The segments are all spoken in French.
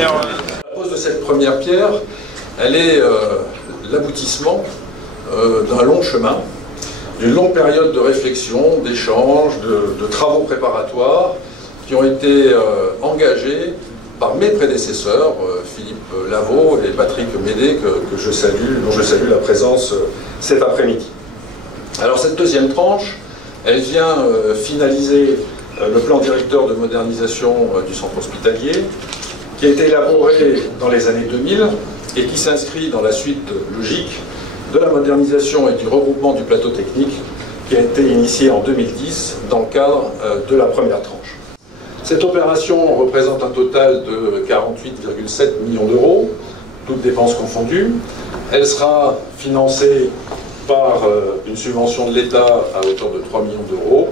La pose de cette première pierre, elle est l'aboutissement d'un long chemin, d'une longue période de réflexion, d'échange, de travaux préparatoires qui ont été engagés par mes prédécesseurs, Philippe Lavaux et Patrick Médé, dont je salue la présence cet après-midi. Alors cette deuxième tranche, elle vient finaliser le plan directeur de modernisation du centre hospitalier, qui a été élaboré dans les années 2000 et qui s'inscrit dans la suite logique de la modernisation et du regroupement du plateau technique qui a été initié en 2010 dans le cadre de la première tranche. Cette opération représente un total de 48,7 millions d'euros, toutes dépenses confondues. Elle sera financée par une subvention de l'État à hauteur de 3 millions d'euros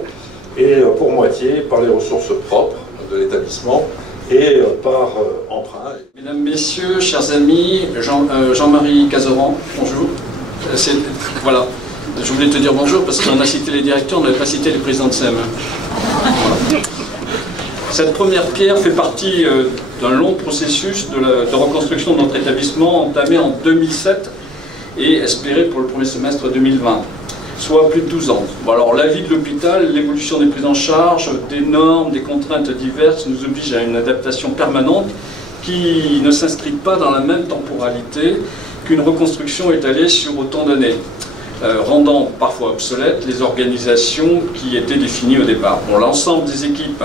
et pour moitié par les ressources propres de l'établissement et par emprunt. Mesdames, Messieurs, chers amis, Jean-Marie Cazoran, bonjour. Voilà, je voulais te dire bonjour parce qu'on a cité les directeurs, on n'avait pas cité les présidents de SEM. Voilà. Cette première pierre fait partie d'un long processus de reconstruction de notre établissement entamé en 2007 et espéré pour le premier semestre 2020, soit plus de 12 ans. Bon, alors la vie de l'hôpital, l'évolution des prises en charge, des normes, des contraintes diverses nous oblige à une adaptation permanente qui ne s'inscrit pas dans la même temporalité qu'une reconstruction étalée sur autant d'années, rendant parfois obsolètes les organisations qui étaient définies au départ. Bon, l'ensemble des équipes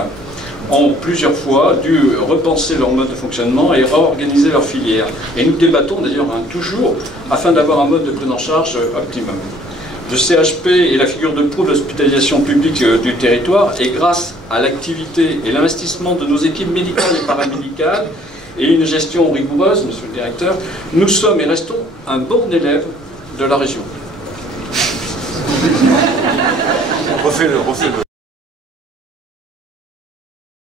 ont plusieurs fois dû repenser leur mode de fonctionnement et réorganiser leur filière. Et nous débattons d'ailleurs toujours afin d'avoir un mode de prise en charge optimum. Le CHP est la figure de proue de l'hospitalisation publique du territoire et grâce à l'activité et l'investissement de nos équipes médicales et paramédicales et une gestion rigoureuse, monsieur le directeur, nous sommes et restons un bon élève de la région. Refais-le.